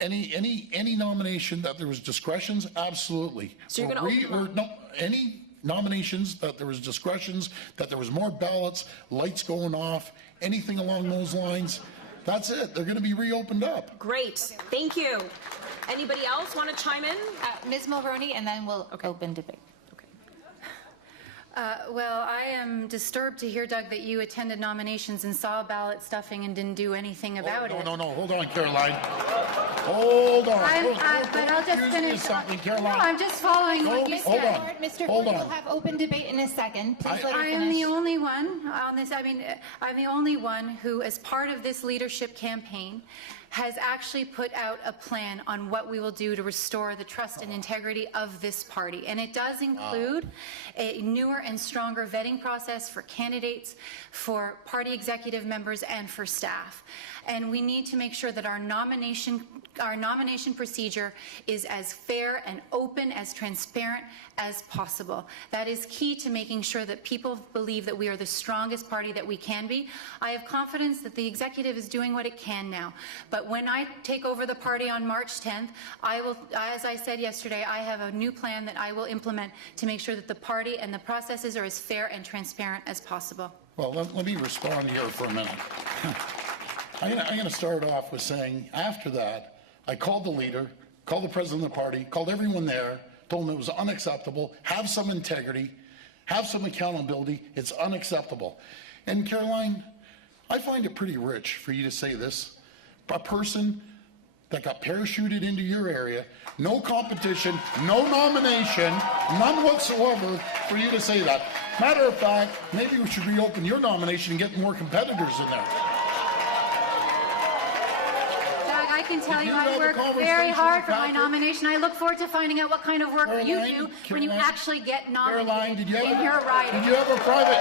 Any nomination that there was discretions, absolutely. So you're going to open them? Any nominations that there was discretions, that there was more ballots, lights going off, anything along those lines, that's it. They're going to be reopened up. Great. Thank you. Anybody else want to chime in? Ms. Mulroney, and then we'll open debate. Well, I am disturbed to hear, Doug, that you attended nominations and saw ballot stuffing and didn't do anything about it. No. Hold on, Caroline. Hold on. But I'll just finish. Something, Caroline. No, I'm just following what you Hold said. on. Mr. Ford will have open debate in a second. Please let her I finish. am the only one on this. I mean, I'm the only one who, as part of this leadership campaign, has actually put out a plan on what we will do to restore the trust and integrity of this party. And it does include a newer and stronger vetting process for candidates, for party executive members, and for staff. And we need to make sure that our nomination procedure is as fair and open, as transparent as possible. That is key to making sure that people believe that we are the strongest party that we can be. I have confidence that the executive is doing what it can now. But when I take over the party on March 10th, I will, as I said yesterday, I have a new plan that I will implement to make sure that the party and the processes are as fair and transparent as possible. Well, let me respond here for a minute. I'm going to start off with saying, after that, I called the leader, called the president of the party, called everyone there, told them it was unacceptable, have some integrity, have some accountability, it's unacceptable. And Caroline, I find it pretty rich for you to say this. A person that got parachuted into your area, no competition, no nomination, none whatsoever, for you to say that. Matter of fact, maybe we should reopen your nomination and get more competitors in there. I can tell you I work very hard for my nomination. I look forward to finding out what kind of work you do when you actually get nominated in your riding. Did you have a private?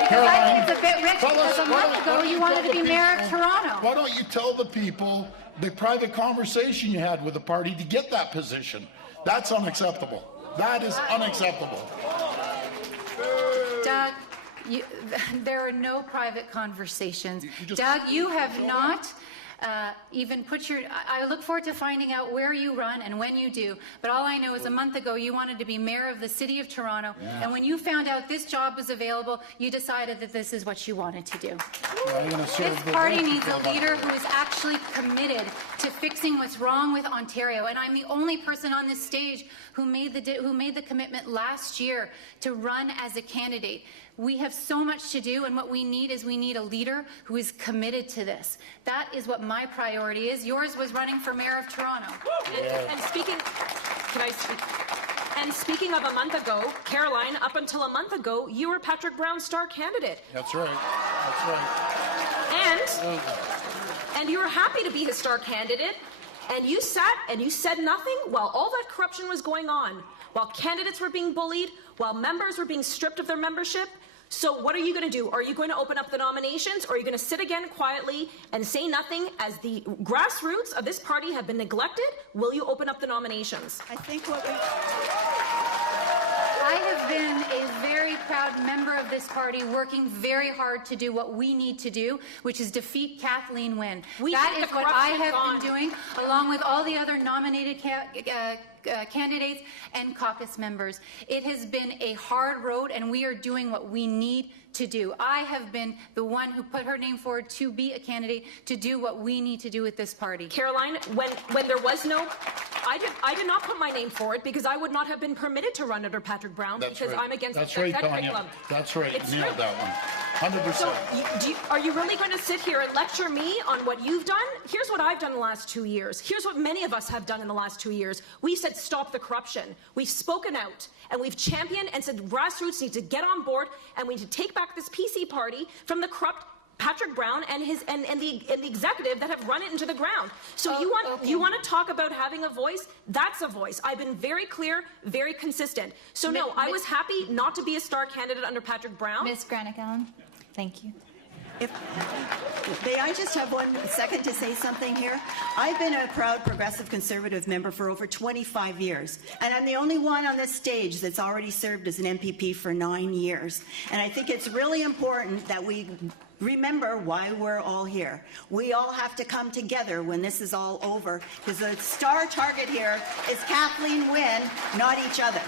Because I think it's a bit rich because a month ago you wanted to be mayor of Toronto. Why don't you tell the people the private conversation you had with the party to get that position? That's unacceptable. That is unacceptable. Doug, there are no private conversations. Doug, you have not even put your, I look forward to finding out where you run and when you do, but all I know is a month ago you wanted to be mayor of the city of Toronto, and when you found out this job was available, you decided that this is what you wanted to do. This party needs a leader who is actually committed to fixing what's wrong with Ontario, and I'm the only person on this stage who made the commitment last year to run as a candidate. We have so much to do, and what we need is we need a leader who is committed to this. That is what my priority is. Yours was running for mayor of Toronto. And speaking, can I speak? And speaking of a month ago, Caroline, up until a month ago, you were Patrick Brown's star candidate. That's right. That's right. And you were happy to be his star candidate, and you sat and you said nothing while all that corruption was going on, while candidates were being bullied, while members were being stripped of their membership. So what are you going to do? Are you going to open up the nominations, or are you going to sit again quietly and say nothing as the grassroots of this party have been neglected? Will you open up the nominations? I think what I have been a very proud member of this party, working very hard to do what we need to do, which is defeat Kathleen Wynne. That is what I have been doing, along with all the other nominated candidates and caucus members. It has been a hard road, and we are doing what we need to do. I have been the one who put her name forward to be a candidate to do what we need to do with this party. Caroline, when there was no, I did not put my name forward because I would not have been permitted to run under Patrick Brown. That's because right. I'm against That's that right, curriculum. Tanya. That's right. It's Nailed true. that one. 100%. So, are you really going to sit here and lecture me on what you've done? Here's what I've done in the last 2 years. Here's what many of us have done in the last 2 years. We said stop the corruption. We've spoken out, and we've championed and said grassroots need to get on board, and we need to take back this PC party from the corrupt Patrick Brown and the executive that have run it into the ground. So you want to talk about having a voice? That's a voice. I've been very clear, very consistent. So no, I was happy not to be a star candidate under Patrick Brown. Ms. Granick-Allen, thank you. May I just have 1 second to say something here? I've been a proud progressive conservative member for over 25 years, and I'm the only one on this stage that's already served as an MPP for 9 years. And I think it's really important that we remember why we're all here. We all have to come together when this is all over, because the star target here is Kathleen Wynne, not each other.